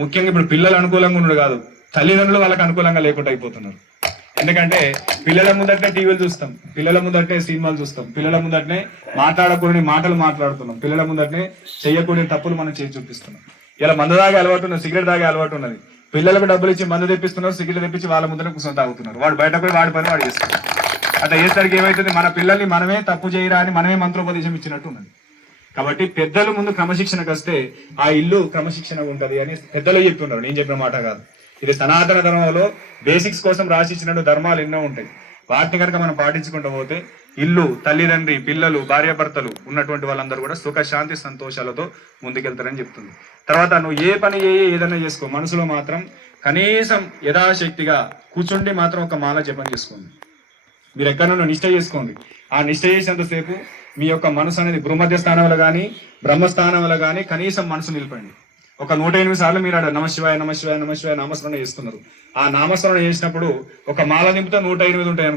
ముఖ్యంగా ఇప్పుడు పిల్లలు అనుకూలంగా ఉండడు కాదు, తల్లిదండ్రులు వాళ్ళకి అనుకూలంగా లేకుండా అయిపోతున్నారు. ఎందుకంటే పిల్లల ముందటనే టీవీలు చూస్తాం, పిల్లల ముందటనే సినిమాలు చూస్తాం, పిల్లల ముందటనే మాట్లాడకూడని మాటలు మాట్లాడుతున్నాం, పిల్లల ముందటనే చెయ్యకూడని తప్పులు మనం చేసి చూపిస్తున్నాం. ఇలా మందు తాగే అలవాటు ఉన్నది, సిగరెట్ తాగే అలవాటు ఉన్నది, పిల్లలకు డబ్బులు ఇచ్చి మందు తెప్పిస్తున్నారు, సిగరెట్ తెప్పించి వాళ్ళ ముందర కూర్చొని తాగుతున్నారు. వాడు బయట పోయి వాడి పని వాడు చేస్తున్నారు. అట్లా చేసరికి ఏమైతుంది, మన పిల్లల్ని మనమే తప్పు చేయరా అని మనమే మంత్రోపదేశం ఇచ్చినట్టు ఉన్నది. కాబట్టి పెద్దలు ముందు క్రమశిక్షణకు వస్తే ఆ ఇల్లు క్రమశిక్షణగా ఉంటది అని పెద్దలు చెప్తున్నారు, నేను చెప్పిన మాట కాదు. ఇది సనాతన ధర్మంలో బేసిక్స్ కోసం రాసిచ్చినట్టు ధర్మాలు ఎన్నో ఉంటాయి. వాటిని కనుక మనం పాటించుకుంటూ పోతే ఇల్లు, తల్లిదండ్రి, పిల్లలు, భార్యాభర్తలు ఉన్నటువంటి వాళ్ళందరూ కూడా సుఖ శాంతి సంతోషాలతో ముందుకెళ్తారని చెప్తుంది. తర్వాత నువ్వు ఏ పని ఏదైనా చేసుకో, మనసులో మాత్రం కనీసం యథాశక్తిగా కూర్చుండి మాత్రం ఒక మాల జపం చేసుకోండి. మీరు ఎక్కడన్నా నిష్ట చేసుకోండి. ఆ నిష్ట చేసేంతసేపు మీ యొక్క మనసు అనేది భూమధ్య స్థానంలో కానీ బ్రహ్మస్థానంలో కానీ కనీసం మనసు నిలపండి. ఒక 108 సార్లు మీరు నమశివాయ నమశివాయ నమశివాయ నామస్మరణ చేస్తున్నారు. ఆ నామస్మరణ చేసినప్పుడు ఒక మాల నింపితే 108 ఉంటాయి.